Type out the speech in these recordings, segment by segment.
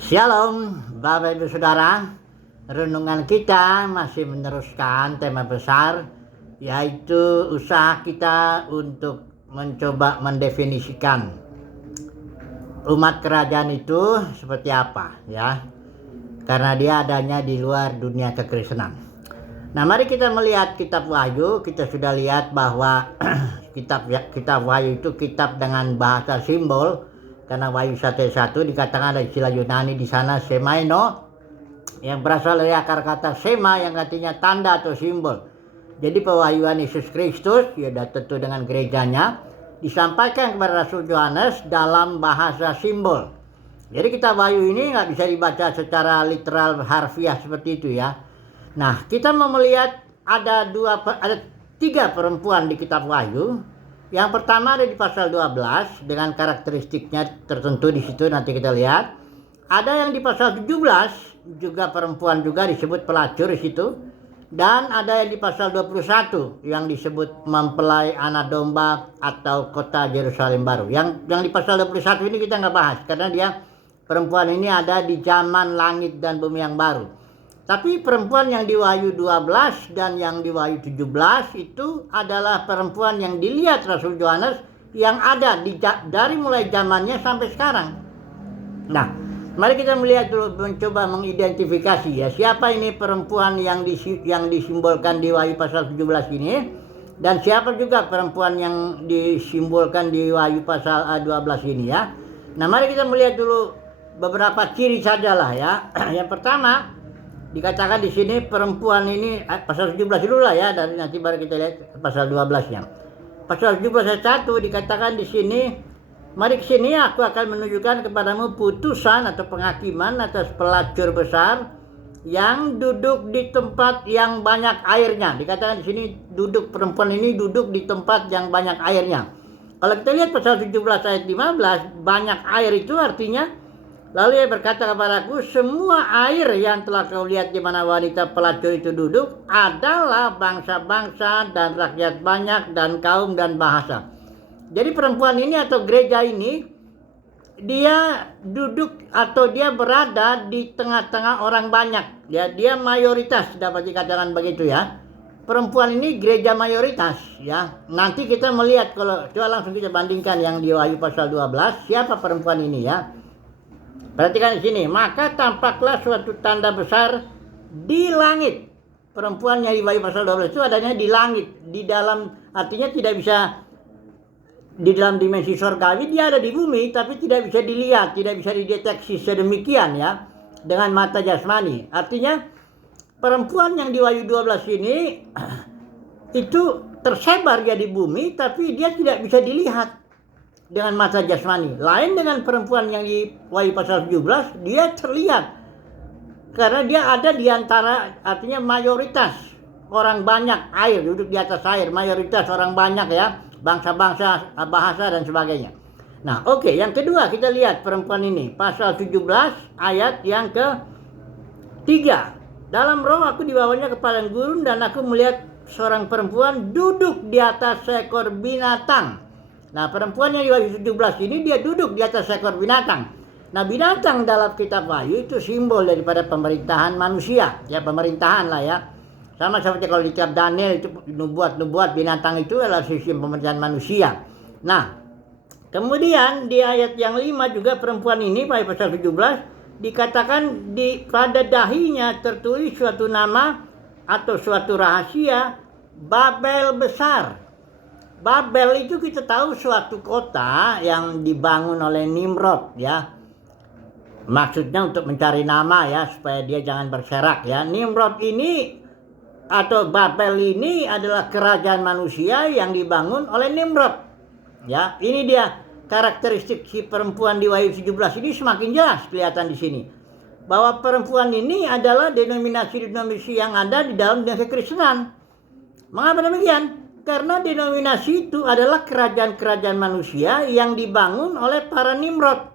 Shalom, Bapak Ibu Saudara. Renungan kita masih meneruskan tema besar, yaitu usaha kita untuk mencoba mendefinisikan umat kerajaan itu seperti apa, ya. Karena dia adanya di luar dunia kekristenan. Nah, mari kita melihat kitab Wahyu. Kita sudah lihat bahwa kitab Wahyu itu kitab dengan bahasa simbol. Karena Wahyu 1:1 dikatakan ada istilah Yunani di sana semaino, yang berasal dari akar kata sema yang artinya tanda atau simbol. Jadi pewahyuan Yesus Kristus, ya tentu dengan gerejanya, disampaikan kepada Rasul Yohanes dalam bahasa simbol. Jadi kitab Wahyu ini nggak bisa dibaca secara literal harfiah seperti itu, ya. Nah, kita mau melihat ada 3 perempuan di kitab Wahyu. Yang pertama ada di pasal 12 dengan karakteristiknya tertentu di situ, nanti kita lihat. Ada yang di pasal 17 juga perempuan juga disebut pelacur di situ. Dan ada yang di pasal 21 yang disebut mempelai anak domba atau kota Yerusalem baru. Yang di pasal 21 ini kita nggak bahas karena dia perempuan ini ada di zaman langit dan bumi yang baru. Tapi perempuan yang di Wahyu 12 dan yang di Wahyu 17 itu adalah perempuan yang dilihat Rasul Yohanes yang ada dari mulai zamannya sampai sekarang. Nah, mari kita melihat dulu, mencoba mengidentifikasi, ya, siapa ini perempuan yang disimbolkan di Wahyu pasal 17 ini, dan siapa juga perempuan yang disimbolkan di Wahyu pasal 12 ini, ya. Nah, mari kita melihat dulu beberapa ciri sajalah, ya. Yang pertama dikatakan di sini perempuan ini pasal 17 dulu lah, ya, dari nanti baru kita lihat pasal 12-nya. Pasal 17 ayat 1 dikatakan di sini, mari ke sini aku akan menunjukkan kepadamu putusan atau penghakiman atas pelacur besar yang duduk di tempat yang banyak airnya. Dikatakan di sini perempuan ini duduk di tempat yang banyak airnya. Kalau kita lihat pasal 17 ayat 15, banyak air itu artinya, lalu ia berkata kepadaku, semua air yang telah kau lihat di mana wanita pelacur itu duduk adalah bangsa-bangsa dan rakyat banyak dan kaum dan bahasa. Jadi perempuan ini atau gereja ini, dia duduk atau dia berada di tengah-tengah orang banyak. Ya, dia mayoritas, dapat dikatakan begitu, ya. Perempuan ini gereja mayoritas, ya. Nanti kita melihat, kalau coba langsung kita bandingkan yang di Wahyu pasal 12, siapa perempuan ini, ya. Perhatikan di sini, maka tampaklah suatu tanda besar di langit. Perempuan yang di Wahyu pasal 12 itu adanya di langit, di dalam, artinya tidak bisa di dalam dimensi surgawi, dia ada di bumi tapi tidak bisa dilihat, tidak bisa dideteksi sedemikian, ya, dengan mata jasmani. Artinya perempuan yang di Wahyu 12 ini itu tersebar dia di bumi tapi dia tidak bisa dilihat dengan mata jasmani. Lain dengan perempuan yang di Wahyu pasal 17, dia terlihat karena dia ada di antara, artinya mayoritas orang banyak air, duduk di atas air, mayoritas orang banyak, ya, bangsa-bangsa, bahasa dan sebagainya. Nah, oke, yang kedua kita lihat perempuan ini pasal 17 ayat yang ke-3. Dalam roh aku dibawanya ke padang gurun dan aku melihat seorang perempuan duduk di atas seekor binatang. Nah, perempuan yang di Wahyu 17 ini dia duduk di atas seekor binatang. Nah, binatang dalam kitab Wahyu itu simbol daripada pemerintahan manusia, ya, pemerintahan lah, ya. Sama seperti kalau di kitab Daniel itu nubuat binatang itu adalah sistem pemerintahan manusia. Nah, kemudian di ayat yang 5 juga perempuan ini pada pasal 17 dikatakan pada dahinya tertulis suatu nama atau suatu rahasia, Babel besar. Babel itu kita tahu suatu kota yang dibangun oleh Nimrod, ya. Maksudnya untuk mencari nama, ya, supaya dia jangan berserak, ya. Nimrod ini atau Babel ini adalah kerajaan manusia yang dibangun oleh Nimrod. Ya, ini dia karakteristik si perempuan di Wahyu 17 ini semakin jelas kelihatan di sini. Bahwa perempuan ini adalah denominasi-denominasi yang ada di dalam dunia kekristenan. Mengapa demikian? Karena denominasi itu adalah kerajaan-kerajaan manusia yang dibangun oleh para Nimrod.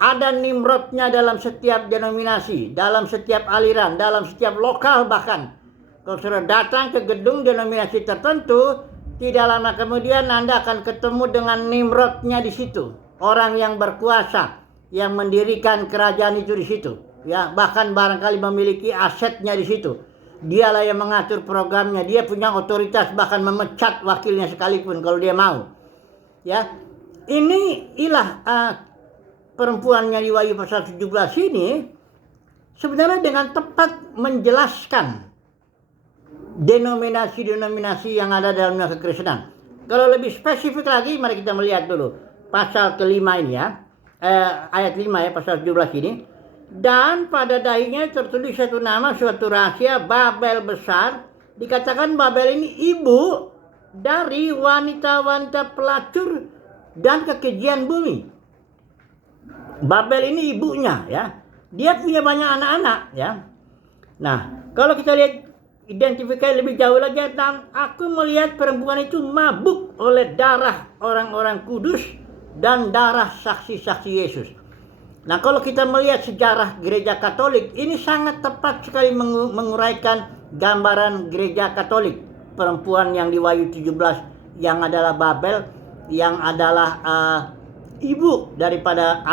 Ada Nimrodnya dalam setiap denominasi, dalam setiap aliran, dalam setiap lokal bahkan. Kalau sudah datang ke gedung denominasi tertentu, tidak lama kemudian Anda akan ketemu dengan Nimrodnya di situ. Orang yang berkuasa, yang mendirikan kerajaan itu di situ, ya, bahkan barangkali memiliki asetnya di situ. Dialah yang mengatur programnya, dia punya otoritas bahkan memecat wakilnya sekalipun kalau dia mau. Ya, inilah perempuannya di Wahyu pasal 17 ini sebenarnya dengan tepat menjelaskan denominasi-denominasi yang ada dalam kekristenan. Kalau lebih spesifik lagi, mari kita melihat dulu pasal kelima ini ya, ayat 5 ya, pasal 17 ini. Dan pada dahinya tertulis satu nama, suatu rahasia, Babel besar. Dikatakan Babel ini ibu dari wanita-wanita pelacur dan kekejian bumi. Babel ini ibunya ya. Dia punya banyak anak-anak ya. Nah, kalau kita lihat identifikasi lebih jauh lagi, dan aku melihat perempuan itu mabuk oleh darah orang-orang kudus dan darah saksi-saksi Yesus. Nah, kalau kita melihat sejarah gereja Katolik, ini sangat tepat sekali menguraikan gambaran gereja Katolik. Perempuan yang di Wahyu 17 yang adalah Babel, yang adalah ibu daripada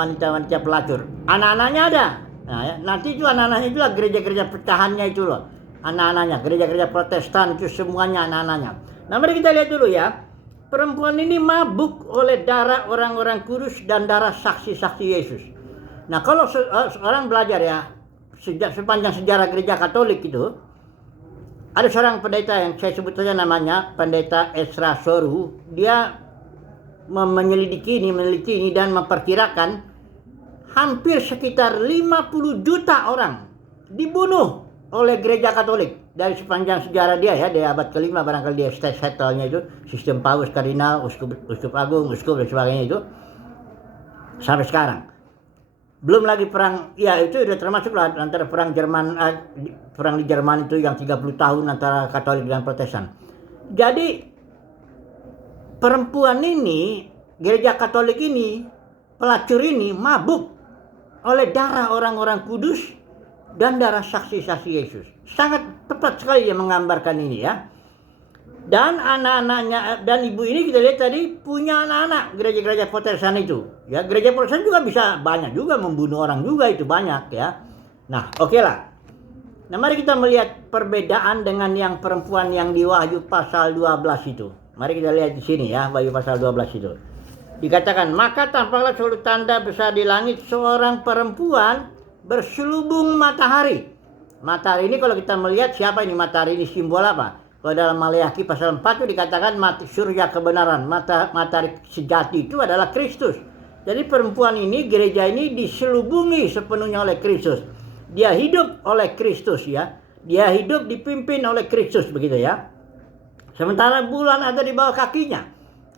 wanita-wanita pelacur. Anak-anaknya ada. Nah, ya, nanti itu anak-anaknya itulah gereja-gereja pecahannya itu loh. Anak-anaknya, gereja-gereja Protestan itu semuanya anak-anaknya. Nah, mari kita lihat dulu ya. Perempuan ini mabuk oleh darah orang-orang kudus dan darah saksi-saksi Yesus. Nah, kalau seorang belajar ya, sepanjang sejarah gereja Katolik itu, ada seorang pendeta yang saya sebut saja namanya Pendeta Ezra Soru. Dia meneliti ini dan memperkirakan hampir sekitar 50 juta orang dibunuh oleh gereja Katolik dari sepanjang sejarah dia ya, dari abad kelima barangkali dia settle-nya itu, sistem paus, kardinal, uskup agung, uskup dan sebagainya itu sampai sekarang. Belum lagi perang, ya itu sudah termasuk lah antara perang di Jerman itu yang 30 tahun antara Katolik dan Protestan. Jadi perempuan ini, gereja Katolik ini, pelacur ini mabuk oleh darah orang-orang kudus dan darah saksi-saksi Yesus. Sangat tepat sekali dia menggambarkan ini ya. Dan anak-anaknya dan ibu ini kita lihat tadi punya anak-anak, gereja-gereja Protestan itu. Ya, gereja Protestan juga bisa banyak juga membunuh orang juga, itu banyak ya. Nah, oke lah. Nah, mari kita melihat perbedaan dengan yang perempuan yang di Wahyu pasal 12 itu. Mari kita lihat di sini ya, Wahyu pasal 12 itu. Dikatakan, maka tampaklah suatu tanda besar di langit, seorang perempuan berselubung matahari. Matahari ini kalau kita melihat siapa ini matahari ini, simbol apa? Kalau dalam Maleakhi pasal 4 itu dikatakan surya kebenaran, matahari sejati itu adalah Kristus. Jadi perempuan ini, gereja ini diselubungi sepenuhnya oleh Kristus. Dia hidup oleh Kristus ya. Dia hidup dipimpin oleh Kristus begitu ya. Sementara bulan ada di bawah kakinya.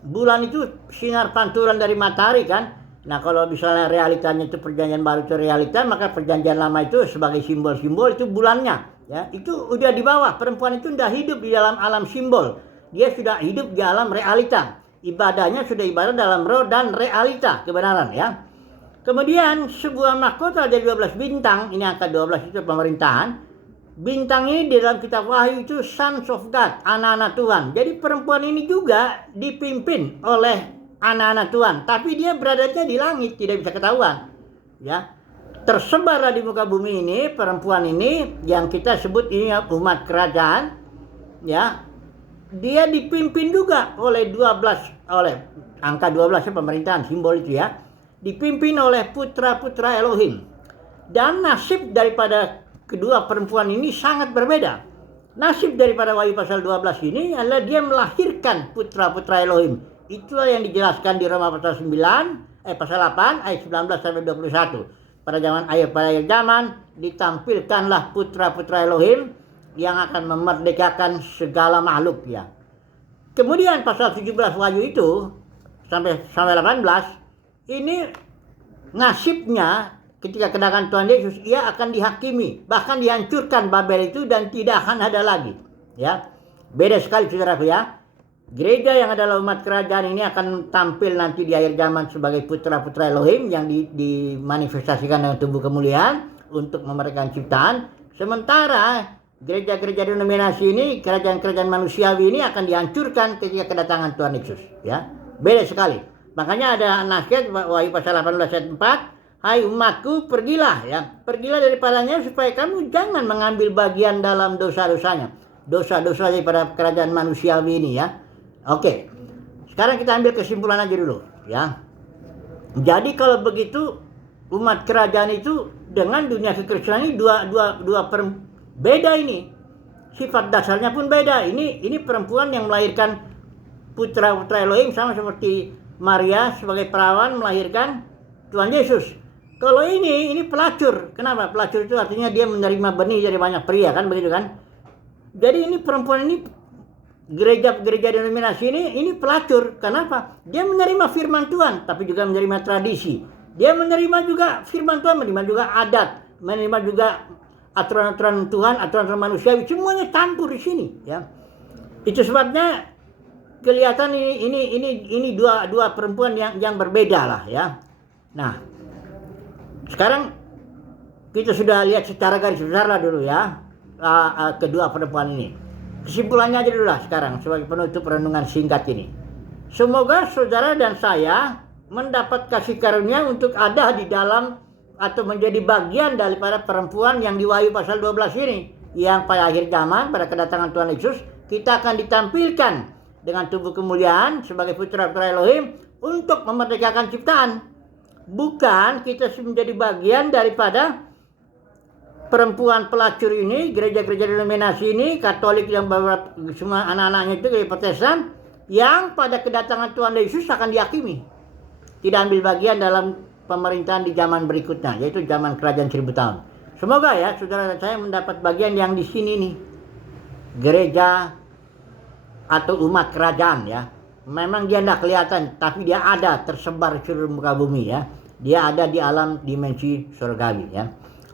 Bulan itu sinar pantulan dari matahari kan. Nah, kalau misalnya realitanya itu perjanjian baru itu realita, maka perjanjian lama itu sebagai simbol-simbol itu bulannya. Ya, itu udah di bawah. Perempuan itu sudah hidup di dalam alam simbol. Dia sudah hidup di alam realita. Ibadahnya sudah ibadah dalam roh dan realita kebenaran ya. Kemudian sebuah mahkota ada 12 bintang. Ini angka 12 itu pemerintahan. Bintang ini di dalam kitab Wahyu itu sons of God, anak-anak Tuhan. Jadi perempuan ini juga dipimpin oleh anak-anak Tuhan, tapi dia beradanya di langit, tidak bisa ketahuan. Ya, tersebar di muka bumi ini perempuan ini yang kita sebut ini umat kerajaan. Ya, dia dipimpin juga oleh angka 12 pemerintahan simbol itu ya. Dipimpin oleh putra-putra Elohim. Dan nasib daripada kedua perempuan ini sangat berbeda. Nasib daripada Wahyu pasal 12 ini adalah dia melahirkan putra-putra Elohim. Itulah yang dijelaskan di Roma pasal 8 ayat 19 sampai 21. Pada akhir zaman ditampilkanlah putra-putra Elohim yang akan memerdekakan segala makhluk ya. Kemudian pasal 17 Wahyu itu sampai 18 ini nasibnya ketika kedatangan Tuhan Yesus, ia akan dihakimi, bahkan dihancurkan Babel itu dan tidak akan ada lagi. Ya, beda sekali saudaraku ya. Gereja yang adalah umat kerajaan ini akan tampil nanti di akhir zaman sebagai putra-putra Elohim yang dimanifestasikan dengan tubuh kemuliaan untuk memerdekakan ciptaan. Sementara gereja-gereja denominasi ini, kerajaan-kerajaan manusiawi ini akan dihancurkan ketika kedatangan Tuhan Yesus. Ya, beda sekali. Makanya ada nasihat Wahyu pasal 18 ayat 4, hai umatku pergilah ya, pergilah daripadanya supaya kamu jangan mengambil bagian dalam dosa-dosanya, dosa-dosa daripada kerajaan manusiawi ini ya. Oke, sekarang kita ambil kesimpulan aja dulu ya. Jadi kalau begitu umat kerajaan itu dengan dunia kekristenan ini beda ini. Sifat dasarnya pun beda. Ini perempuan yang melahirkan putra-putra Elohim sama seperti Maria sebagai perawan melahirkan Tuhan Yesus. Kalau ini pelacur. Kenapa? Pelacur itu artinya dia menerima benih dari banyak pria kan, begitu kan? Jadi ini perempuan ini gereja denominasi ini pelacur. Kenapa? Dia menerima firman Tuhan, tapi juga menerima tradisi. Dia menerima juga firman Tuhan, menerima juga adat, menerima juga aturan-aturan Tuhan, aturan-aturan manusiawi, semuanya campur di sini. Ya, itu sebabnya kelihatan ini dua perempuan yang berbeda lah ya. Nah, sekarang kita sudah lihat secara garis besar lah dulu ya kedua perempuan ini. Kesimpulannya aja dulu lah sekarang sebagai penutup renungan singkat ini. Semoga saudara dan saya mendapat kasih karunia untuk ada di dalam atau menjadi bagian daripada perempuan yang di Wahyu pasal 12 ini. Yang pada akhir zaman, pada kedatangan Tuhan Yesus, kita akan ditampilkan dengan tubuh kemuliaan sebagai putra-putra Elohim untuk memerdekakan ciptaan. Bukan kita menjadi bagian daripada perempuan pelacur ini, gereja-gereja denominasi ini, Katolik yang beberapa semua anak-anaknya itu gereja Protestan yang pada kedatangan Tuhan Yesus akan dihakimi. Tidak ambil bagian dalam pemerintahan di zaman berikutnya, yaitu zaman kerajaan 1000 tahun. Semoga ya saudara dan saya mendapat bagian yang di sini nih. Gereja atau umat kerajaan ya. Memang dia tidak kelihatan, tapi dia ada tersebar di seluruh muka bumi ya. Dia ada di alam dimensi surgawi ya.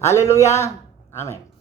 Haleluya. Amin.